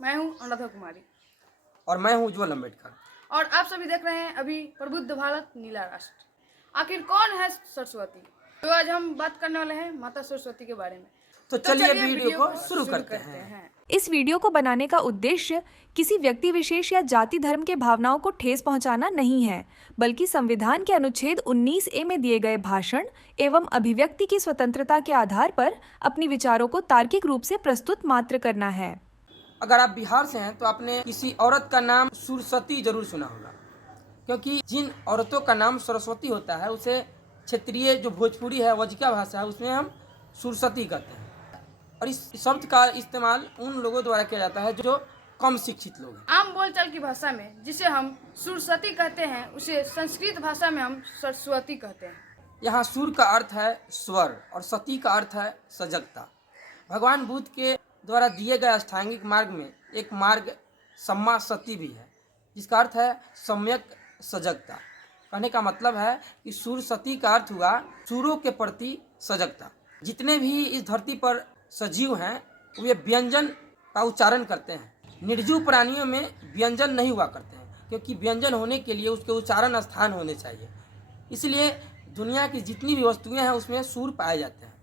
मैं हूं अनुराधा कुमारी और मैं हूं उज्ज्वल अम्बेडकर। और आप सभी देख रहे हैं अभी प्रबुद्ध भारत नीला राष्ट्र। आखिर कौन है सरस्वती? तो आज हम बात करने वाले हैं माता सरस्वती के बारे में। तो चलिए वीडियो को शुरू करते हैं। इस वीडियो को बनाने का उद्देश्य किसी व्यक्ति विशेष या जाति धर्म के भावनाओं को ठेस पहुंचाना नहीं है, बल्कि संविधान के अनुच्छेद 19A में दिए गए भाषण एवं अभिव्यक्ति की स्वतंत्रता के आधार पर अपनी विचारों को तार्किक रूप से प्रस्तुत मात्र करना है। अगर आप बिहार से हैं तो आपने किसी औरत का नाम सुरसती जरूर सुना होगा, क्योंकि जिन औरतों का नाम सरस्वती होता है उसे क्षेत्रीय जो भोजपुरी है, वजिका भाषा है, उसमें हम सुरसती कहते हैं। और इस शब्द का इस्तेमाल उन लोगों द्वारा किया जाता है जो कम शिक्षित लोग हैं। आम बोलचाल की भाषा में जिसे हम सुरसती कहते हैं, उसे संस्कृत भाषा में हम सरस्वती कहते हैं। यहाँ सुर का अर्थ है स्वर और सती का अर्थ है सजगता। भगवान बुद्ध के द्वारा दिए गए अष्टांगिक मार्ग में एक मार्ग सम्मा सती भी है, जिसका अर्थ है सम्यक सजगता। कहने का मतलब है कि सुर सती का अर्थ हुआ सुरों के प्रति सजगता। जितने भी इस धरती पर सजीव हैं वे व्यंजन का उच्चारण करते हैं। निर्जीव प्राणियों में व्यंजन नहीं हुआ करते हैं, क्योंकि व्यंजन होने के लिए उसके उच्चारण स्थान होने चाहिए। इसलिए दुनिया की जितनी भी वस्तुएं हैं उसमें सुर पाए जाते हैं।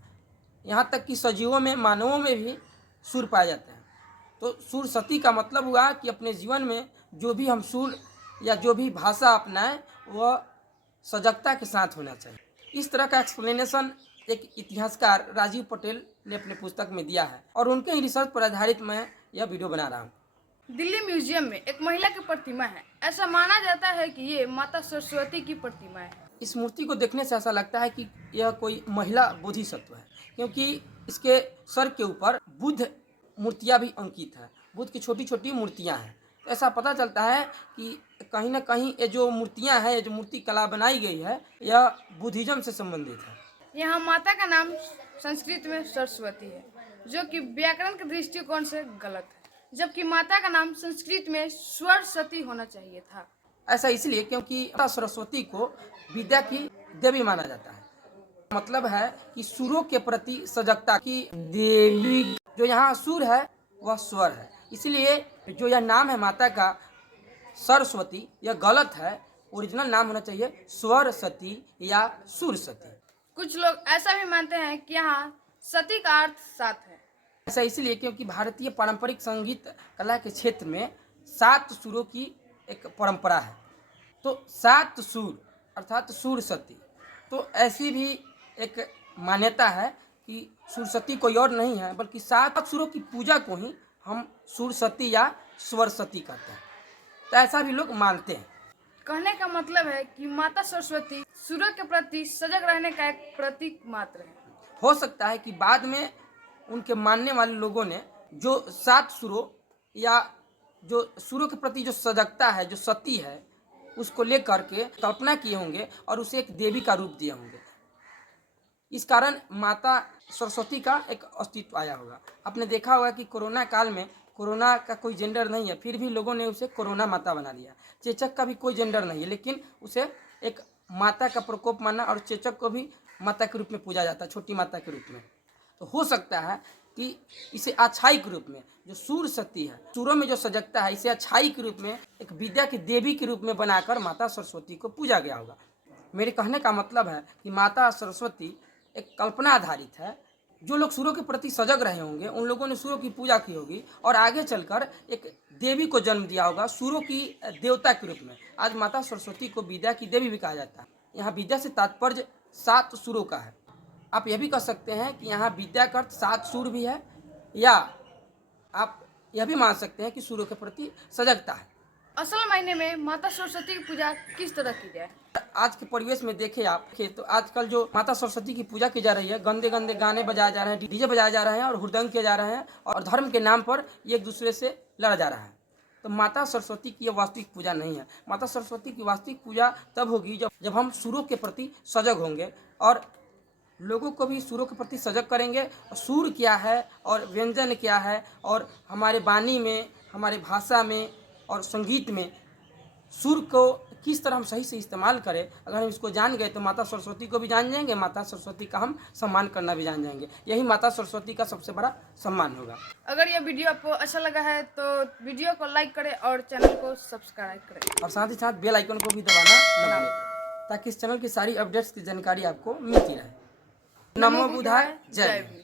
यहाँ तक कि सजीवों में, मानवों में भी सुर पाए जाते हैं। तो सुर सती का मतलब हुआ कि अपने जीवन में जो भी हम सुर या जो भी भाषा अपनाएं वह सजगता के साथ होना चाहिए। इस तरह का एक्सप्लेनेशन एक इतिहासकार राजीव पटेल ने अपने पुस्तक में दिया है और उनके ही रिसर्च पर आधारित मैं यह वीडियो बना रहा हूँ। दिल्ली म्यूजियम में एक महिला की प्रतिमा है। ऐसा माना जाता है कि ये माता सरस्वती की प्रतिमा है। इस मूर्ति को देखने से ऐसा लगता है कि यह कोई महिला बोधिसत्व है, क्योंकि इसके सर के ऊपर बुद्ध मूर्तियाँ भी अंकित है। बुद्ध की छोटी छोटी मूर्तियाँ हैं। तो ऐसा पता चलता है कि कहीं ना कहीं ये जो मूर्तियाँ हैं, ये जो मूर्ति कला बनाई गई है, यह बुद्धिज्म से संबंधित है। यहाँ माता का नाम संस्कृत में सरस्वती है, जो कि व्याकरण के दृष्टिकोण से गलत है, जबकि माता का नाम संस्कृत में स्वरसती होना चाहिए था। ऐसा इसलिए क्योंकि माता सरस्वती को विद्या की देवी माना जाता है। मतलब है कि सुरों के प्रति सजगता की देवी। जो यहाँ सुर है वह स्वर है, इसलिए जो यह नाम है माता का सरस्वती, यह गलत है। ओरिजिनल नाम होना चाहिए स्वर सती या सुर सती। कुछ लोग ऐसा भी मानते हैं कि यहाँ सती का अर्थ सात है। ऐसा इसलिए क्योंकि भारतीय पारंपरिक संगीत कला के क्षेत्र में 7 सुरों की एक परंपरा है। तो 7 सुर अर्थात सुर सती। तो ऐसी भी एक मान्यता है कि सुर सती कोई और नहीं है, बल्कि 7 सुरों की पूजा को ही हम सुर सती या स्वर सती कहते हैं। तो ऐसा भी लोग मानते हैं। कहने का मतलब है कि माता सरस्वती सुरों के प्रति सजग रहने का एक प्रतीक मात्र है। हो सकता है कि बाद में उनके मानने वाले लोगों ने जो 7 सुरों या जो सुरों के प्रति जो सजगता है, जो सती है, उसको लेकर के कल्पना किए होंगे और उसे एक देवी का रूप दिए होंगे। इस कारण माता सरस्वती का एक अस्तित्व आया होगा। आपने देखा होगा कि कोरोना काल में कोरोना का कोई जेंडर नहीं है, फिर भी लोगों ने उसे कोरोना माता बना दिया। चेचक का भी कोई जेंडर नहीं है, लेकिन उसे एक माता का प्रकोप माना और चेचक को भी माता के रूप में पूजा जाता है, छोटी माता के रूप में। तो हो सकता है कि इसे अच्छाई के रूप में, जो सुर सती है, सुरों में जो सजगता है, इसे अच्छाई के रूप में, एक विद्या की देवी के रूप में बनाकर माता सरस्वती को पूजा गया होगा। मेरे कहने का मतलब है कि माता सरस्वती एक कल्पना आधारित है। जो लोग सुरों के प्रति सजग रहे होंगे उन लोगों ने सुरों की पूजा की होगी और आगे चलकर एक देवी को जन्म दिया होगा सुरों की देवता के रूप में। आज माता सरस्वती को विद्या की देवी भी कहा जाता है। यहाँ विद्या से तात्पर्य 7 सुरों का है। आप यह भी कह सकते हैं कि यहाँ विद्या का अर्थ 7 सुर भी है, या आप यह भी मान सकते हैं कि सुरों के प्रति सजगता है। असल मायने में माता सरस्वती की पूजा किस तरह की जाए? आज के परिवेश में देखें आप तो आजकल जो माता सरस्वती की पूजा की जा रही है, गंदे गंदे गाने बजाए जा रहे हैं, डीजे बजाए जा रहे हैं और हुड़दंग किए जा रहे हैं और धर्म के नाम पर एक दूसरे से लड़ा जा रहा है। तो माता सरस्वती की यह वास्तविक पूजा नहीं है। माता सरस्वती की वास्तविक पूजा तब होगी जब हम सुरों के प्रति सजग होंगे और लोगों को भी सुरों के प्रति सजग करेंगे। सुर क्या है और व्यंजन क्या है, और हमारे वाणी में, हमारे भाषा में और संगीत में सुर को किस तरह हम सही से इस्तेमाल करें। अगर हम इसको जान गए तो माता सरस्वती को भी जान जाएंगे, माता सरस्वती का हम सम्मान करना भी जान जाएंगे। यही माता सरस्वती का सबसे बड़ा सम्मान होगा। अगर यह वीडियो आपको अच्छा लगा है तो वीडियो को लाइक करें और चैनल को सब्सक्राइब करें और साथ ही साथ बेल आइकन को भी दबाना न भूलें, ताकि इस चैनल की सारी अपडेट्स की जानकारी आपको मिलती रहे। नमो बुद्धाय, जय हिंद।